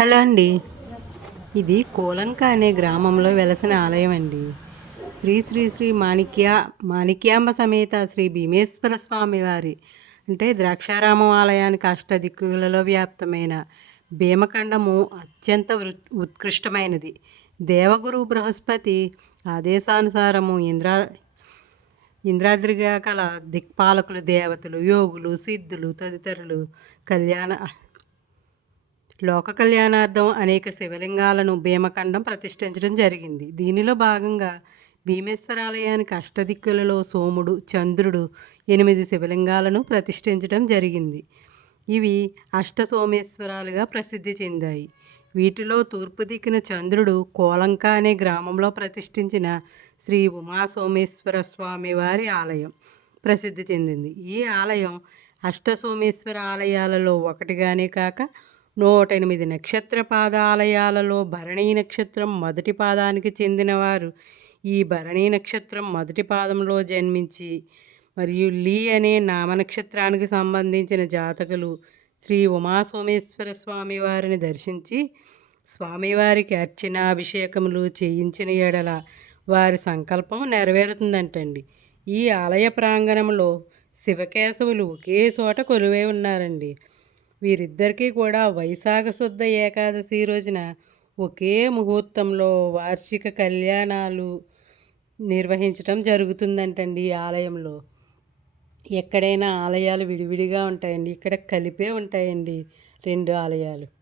Hello అండి. ఇది కోలంక అనే గ్రామంలో వెలసిన ఆలయం అండి. శ్రీ శ్రీ శ్రీ మాణిక్య మాణిక్యాంబ సమేత శ్రీ భీమేశ్వర స్వామి వారి అంటే ద్రాక్షారామం ఆలయానికి అష్టదిక్కులలో వ్యాప్తమైన భీమఖండము అత్యంత వృ- ఉత్కృష్టమైనది. దేవగురు బృహస్పతి ఆదేశానుసారము ఇంద్రా ఇంద్రాద్రిగా కల దిక్పాలకులు దేవతలు యోగులు సిద్ధులు తదితరులు కళ్యాణ లోక కళ్యాణార్థం అనేక శివలింగాలను భీమఖండం ప్రతిష్ఠించడం జరిగింది. దీనిలో భాగంగా భీమేశ్వరాలయానికి అష్టదిక్కులలో సోముడు చంద్రుడు ఎనిమిది శివలింగాలను ప్రతిష్ఠించడం జరిగింది. ఇవి అష్ట సోమేశ్వరాలుగా ప్రసిద్ధి చెందాయి. వీటిలో తూర్పు దిక్కిన చంద్రుడు కోలంక అనే గ్రామంలో ప్రతిష్ఠించిన శ్రీ ఉమా సోమేశ్వర స్వామి వారి ఆలయం ప్రసిద్ధి చెందింది. ఈ ఆలయం అష్ట సోమేశ్వర ఆలయాలలో ఒకటిగానే కాక నూట ఎనిమిది నక్షత్ర పాదాలయాలలో భరణీ నక్షత్రం మొదటి పాదానికి చెందినవారు. ఈ భరణీ నక్షత్రం మొదటి పాదంలో జన్మించి మరియు లీ అనే నామ నక్షత్రానికి సంబంధించిన జాతకులు శ్రీ ఉమాసోమేశ్వర స్వామి వారిని దర్శించి స్వామివారికి అర్చన అభిషేకములు చేయించిన ఎడల వారి సంకల్పం నెరవేరుతుందంటండి. ఈ ఆలయ ప్రాంగణంలో శివకేశవులు ఒకే చోట కొలువై ఉన్నారండి. వీరిద్దరికీ కూడా వైశాఖ శుద్ధ ఏకాదశి రోజున ఒకే ముహూర్తంలో వార్షిక కళ్యాణాలు నిర్వహించడం జరుగుతుందంటండి ఈ ఆలయంలో. ఎక్కడైనా ఆలయాలు విడివిడిగా ఉంటాయండి. ఇక్కడ కలిపే ఉంటాయండి రెండు ఆలయాలు.